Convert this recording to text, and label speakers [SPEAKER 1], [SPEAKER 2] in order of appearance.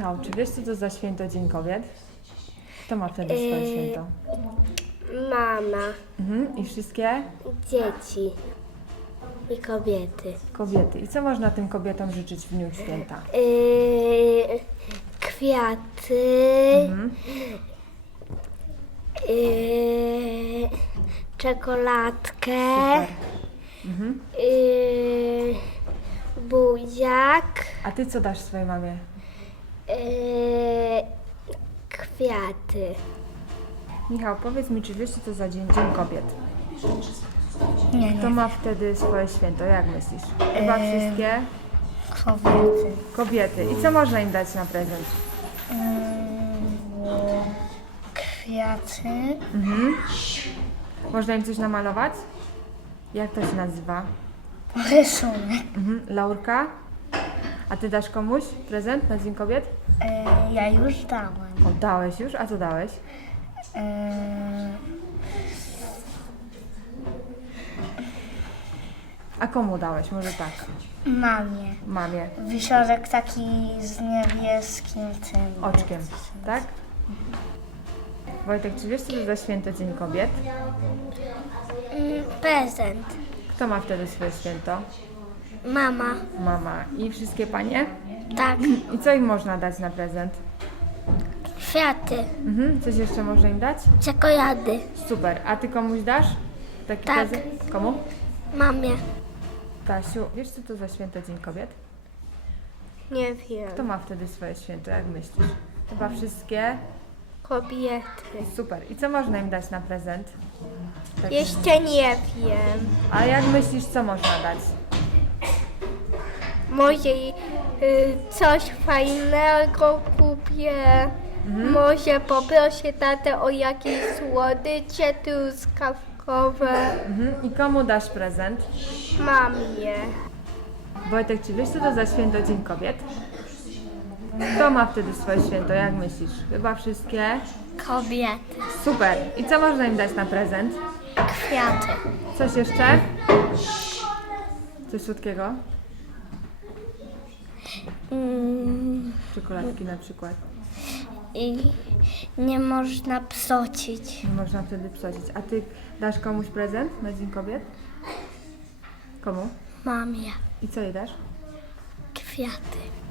[SPEAKER 1] Michał, czy wiesz co to za święto Dzień Kobiet? Kto ma wtedy swoje eee, święto?
[SPEAKER 2] Mama.
[SPEAKER 1] Mhm. I wszystkie?
[SPEAKER 2] Dzieci. I kobiety.
[SPEAKER 1] Kobiety. I co można tym kobietom życzyć w dniu święta? Eee,
[SPEAKER 2] kwiaty. Mhm. Eee, czekoladkę. Super. Mhm. Eee,
[SPEAKER 1] A ty co dasz swojej mamie
[SPEAKER 2] kwiaty.
[SPEAKER 1] Michał, powiedz mi, czy wiesz, to za Dzień, dzień Kobiet? To ma wtedy swoje święto, jak myślisz? Chyba e... wszystkie?
[SPEAKER 2] Kobiety.
[SPEAKER 1] Kobiety. I co można im dać na prezent?
[SPEAKER 2] Kwiaty. Mhm.
[SPEAKER 1] Można im coś namalować? Jak to się nazywa?
[SPEAKER 2] Rysunek. Mhm. Laurka?
[SPEAKER 1] A ty dasz komuś prezent na Dzień Kobiet?
[SPEAKER 2] Yy, ja już dałam.
[SPEAKER 1] dałeś już? A co dałeś? E... Yy... A komu dałeś? Może tak.
[SPEAKER 2] Mamie. Mamie. Wisiorek taki z niebieskim
[SPEAKER 1] tym. Oczkiem, wiec. tak? Mhm. Wojtek, czy wiesz co to za święto Dzień Kobiet?
[SPEAKER 3] Yy, prezent.
[SPEAKER 1] Kto ma wtedy swoje święto? Mama. Mama. I wszystkie panie? Tak. I co im można dać na prezent?
[SPEAKER 4] Kwiaty. Mhm.
[SPEAKER 1] Mm Coś jeszcze można im dać?
[SPEAKER 4] Czekolady.
[SPEAKER 1] Super. A ty komuś dasz? Taki tak. Prezent? Komu? Mamie. Tasiu, wiesz co to za święto Dzień Kobiet? Nie wiem. Kto ma wtedy swoje święto, jak myślisz? Chyba wszystkie?
[SPEAKER 5] Kobiety.
[SPEAKER 1] Super. I co można im dać na prezent?
[SPEAKER 5] Tak jeszcze tak. nie wiem.
[SPEAKER 1] A jak myślisz, co można dać?
[SPEAKER 5] może y, coś fajnego kupię. Mhm. Może poproszę tatę o jakieś słodycze truskawkowe. Mhm.
[SPEAKER 1] I komu dasz prezent?
[SPEAKER 5] Mamie.
[SPEAKER 1] Wojtek, czy wiesz co to za święto Dzień Kobiet? Kto ma wtedy swoje święto, jak myślisz? Chyba wszystkie?
[SPEAKER 6] Kobiety.
[SPEAKER 1] Super. I co można im dać na prezent?
[SPEAKER 6] Kwiaty.
[SPEAKER 1] Coś jeszcze? Coś słodkiego? Mm. czekoladki na przykład.
[SPEAKER 7] I nie można psocić.
[SPEAKER 1] Nie można wtedy psocić. A ty dasz komuś prezent na Dzień Kobiet? Komu? Mamie. I co jej dasz?
[SPEAKER 7] Kwiaty.